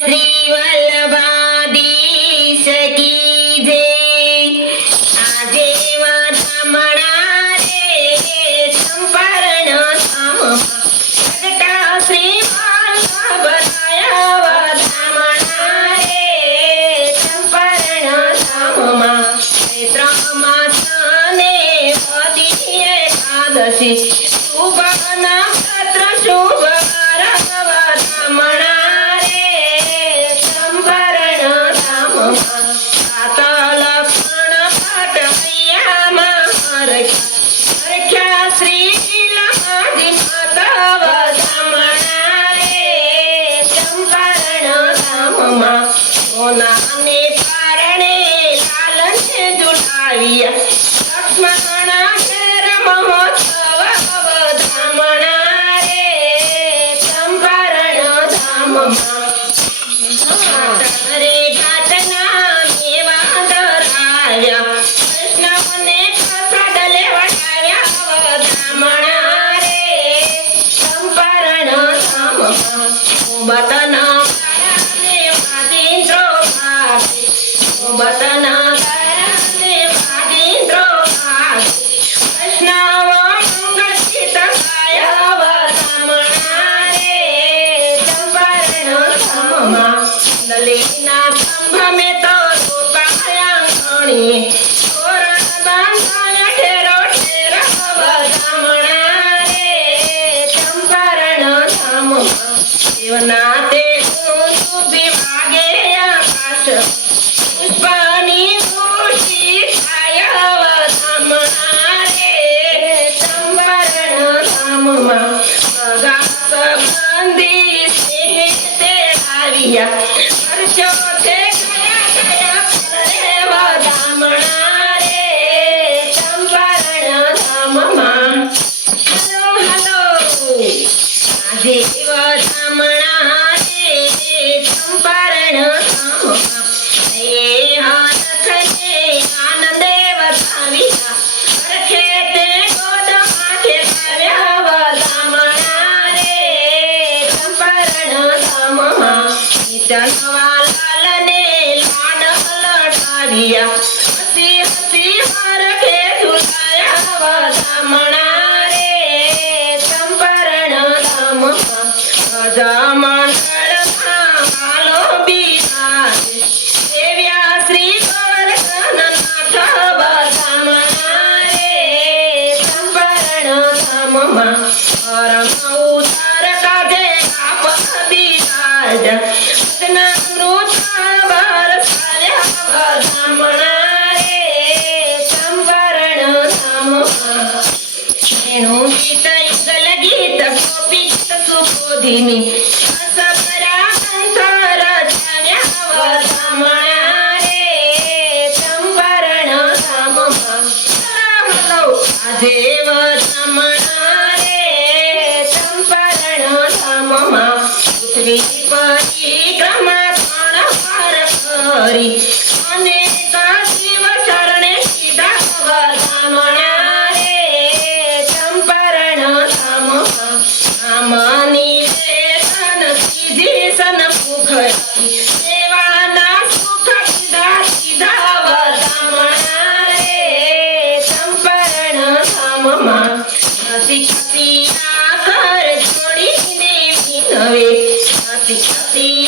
શ્રી વલ્લભાધીશ કી જય. આજે વાતામણા રે સંપર્ણ ધામમાં ભગતા શ્રી વલ્લભરાયા વાતામણા રે સંપર્ણ ધામમાં ચૈત્ર માસને પદી એકાદશી શુભ નક્ષત્ર શુભ વાર વાતામણા સોનાને પારણે લાલન ઝુલાવ્યા લક્ષ્મણ ઘેર મહોત્સવ ધામણા રે ચંપારણ ધામમાં રે ઘાટના મેવા ધરાવ્યા કૃષ્ણને પ્રસાદ લેવડાવ્યા ધામણા રે ચંપારણ ધામમાં બતના બતના કારણે ભાગીન્દ્રો વૈષ્ણવ મંગળ ચિત ગાયા વાતામણા રે ચંપારણ ધામમાં લલિતના સ્તંભ મેં તો રૂપાયા ગણી તોરણ બાંધાયા ઠેરો ઠેર વાતામણા રે ચંપારણ ધામમાં દેવના તે સુભી વાગે આકાશ પુષ્પાની ખુશી થાય વાતામણા રે ચંપારણ ધામમાં સંબંધી સ્નેહ તે આવ્યા વર્ષો તે ગયા રે વાતામણા રે ચંપારણ ધામમાં. હલો હલો આજે વાતામણા રે ચંપારણ ધામમાં આનંદે વસાવ્યા ખેતે ગોદ માથે આવ્યા વાતામણા રે ચંપારણ ધામમાં નવા લાલને લાડ લટાવ્યા હસી હસી હરખે ઝુલાયા વાતામણા રે ચંપારણ ધામમાં મંડળમાં હાલો બિરાજે દેવ્યા શ્રી ગોવર્ધનનાથ વાતામણા રે ચંપારણ ધામમાં પરમ ઉદાર કાજે આપ બિરાજ વચનામૃત વરસાવ્યા વાતામણા રે ચંપારણ ધામમાં એનું ગીત યુગલ ગીત ગોપી ગીત સુબોધિની સબરા કંઠ રચાવ્યા વાતામણા રે ચંપારણ ધામમાં. આજે વાતામણા રે ચંપારણ ધામમાં પૃથ્વી પરિક્રમા 3 વાર કરી અને શિવ શરણે સીધા વાતામણા રે ચંપારણ ધામમાં આમની વેદન સીધી સન પુખરી સેવાના સુખ સીધા સીધા વાતામણા રે ચંપારણ ધામમાં હસી હસી આખર જોડીને વિનવે હસી હસી